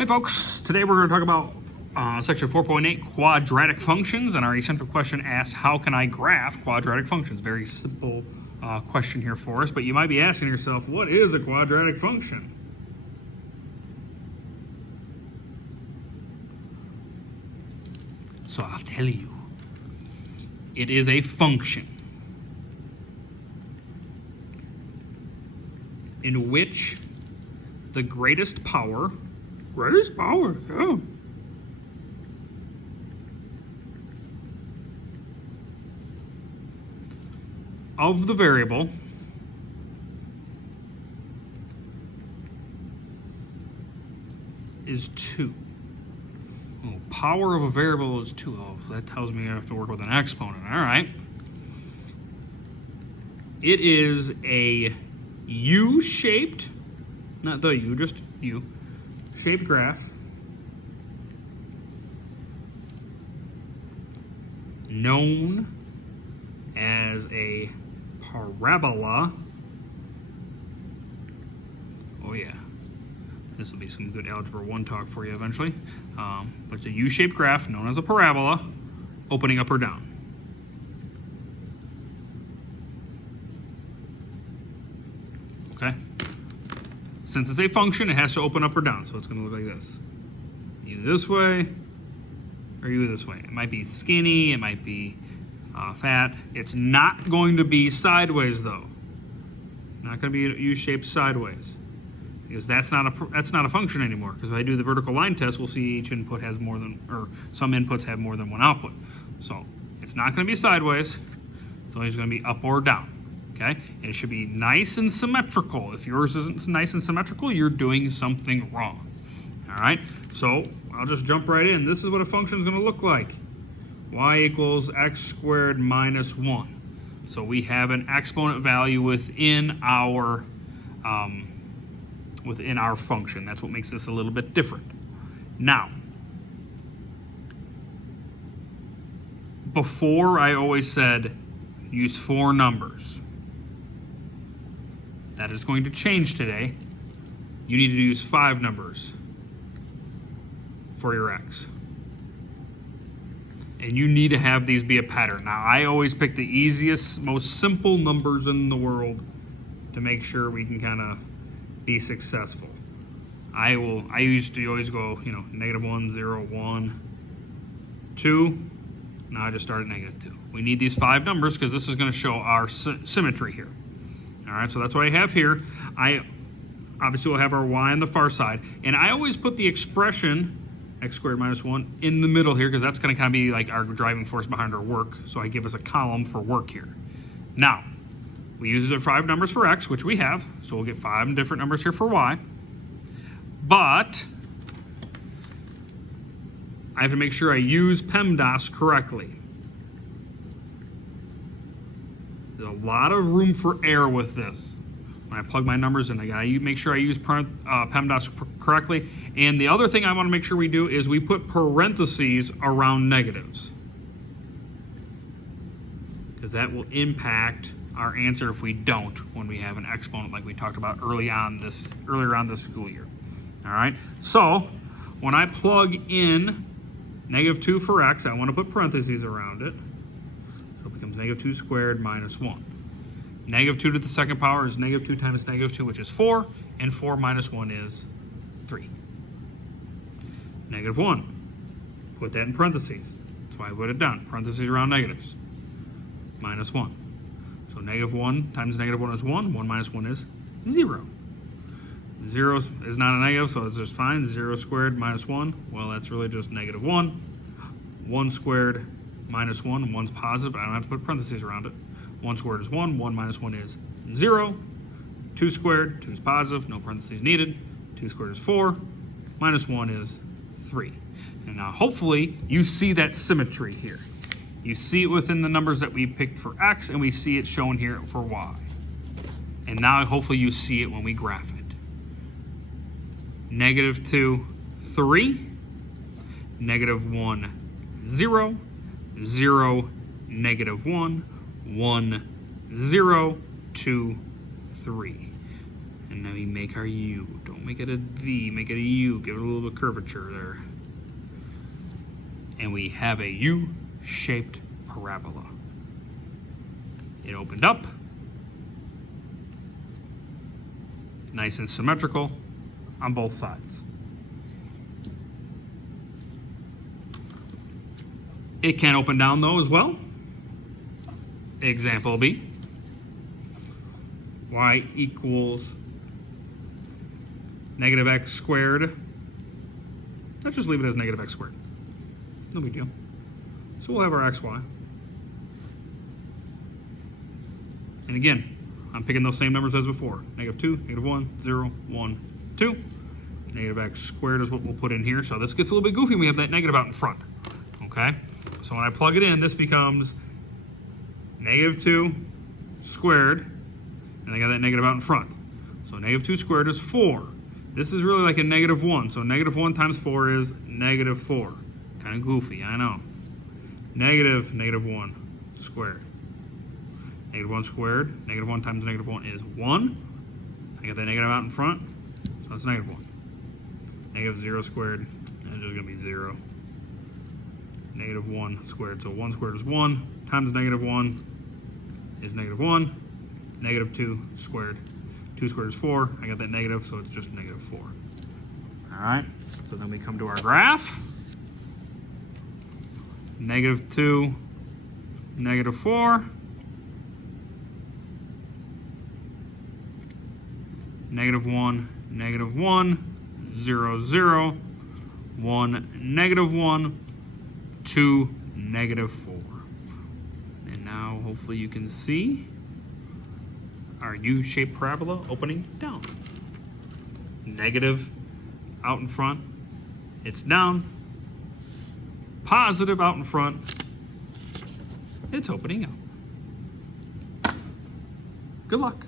Hey folks, today we're going to talk about section 4.8, quadratic functions, and our essential question asks, how can I graph quadratic functions? Very simple question here for us, but you might be asking yourself, what is a quadratic function? So I'll tell you. It is a function in which the greatest power, yeah, of the variable is 2. Oh, power of a variable is 2. Oh, so that tells me I have to work with an exponent. All right. It is a U-shaped, not the U, just U, shaped graph known as a parabola. Oh yeah, this will be some good Algebra 1 talk for you eventually. But it's a U-shaped graph known as a parabola, opening up or down. Okay? Since it's a function, it has to open up or down, so it's going to look like this. Either this way or either this way. It might be skinny, it might be fat. It's not going to be sideways, though. Not going to be U-shaped sideways, because that's not a function anymore. Because if I do the vertical line test, we'll see each input has more than, or some inputs have more than one output. So it's not going to be sideways. It's always going to be up or down. Okay, and it should be nice and symmetrical. If yours isn't nice and symmetrical, you're doing something wrong. All right, so I'll just jump right in. This is what a function is going to look like. Y equals x squared minus 1. So we have an exponent value within our function. That's what makes this a little bit different. Now, before I always said use 4 numbers. That is going to change today. You need to use 5 numbers for your x. And you need to have these be a pattern. Now, I always pick the easiest, most simple numbers in the world to make sure we can kind of be successful. I used to always go, -1, 0, 1, 2. Now I just start at -2. We need these 5 numbers because this is going to show our symmetry here. All right, so that's what I have here. I obviously will have our y on the far side. And I always put the expression, x squared minus 1, in the middle here because that's going to kind of be like our driving force behind our work. So I give us a column for work here. Now, we use the 5 numbers for x, which we have. So we'll get 5 different numbers here for y. But I have to make sure I use PEMDAS correctly. There's a lot of room for error with this. When I plug my numbers in, I gotta make sure I use PEMDAS correctly. And the other thing I want to make sure we do is we put parentheses around negatives, because that will impact our answer if we don't when we have an exponent like we talked about earlier on this school year. All right. So when I plug in -2 for x, I want to put parentheses around it. So it becomes -2 squared minus 1. -2 to the second power is -2 times -2, which is 4. And 4 minus 1 is 3. -1. Put that in parentheses. That's why I put it down. Parentheses around negatives. Minus 1. So -1 times -1 is 1. 1 minus 1 is 0. 0 is not a negative, so it's just fine. 0 squared minus 1, well, that's really just -1. 1 squared minus 1, 1's positive. I don't have to put parentheses around it. 1 squared is 1, 1 minus 1 is 0. 2 squared, 2 is positive, no parentheses needed. 2 squared is 4, minus 1 is 3. And now hopefully you see that symmetry here. You see it within the numbers that we picked for x, and we see it shown here for y. And now hopefully you see it when we graph it. -2, 3, -1, 0, 0, -1, 1, 0, 2, 3. And then we make our U. Don't make it a V, make it a U. Give it a little bit of curvature there. And we have a U-shaped parabola. It opened up. Nice and symmetrical on both sides. It can open down though as well. Example B. Y equals negative x squared. Let's just leave it as negative x squared. No big deal. So we'll have our xy. And again, I'm picking those same numbers as before. Negative 2, negative 1, 0, 1, 2. Negative x squared is what we'll put in here. So this gets a little bit goofy when we have that negative out in front. Okay? So when I plug it in, this becomes negative 2 squared. And I got that negative out in front. So negative 2 squared is 4. This is really like a negative 1. So negative 1 times 4 is negative 4. Kind of goofy, I know. Negative 1 squared. Negative 1 squared. Negative 1 times negative 1 is 1. I got that negative out in front. So that's negative 1. Negative 0 squared. And it's just going to be 0. Negative 1 squared. So 1 squared is 1. Times negative 1 is negative 1. Negative 2 squared. 2 squared is 4. I got that negative, so it's just negative 4. All right. So then we come to our graph. Negative 2, negative 4. Negative 1, negative 1. 0, 0. 1, negative 1. 2, negative 4. And now hopefully you can see our U-shaped parabola opening down. Negative out in front, it's down. Positive out in front, it's opening up. Good luck.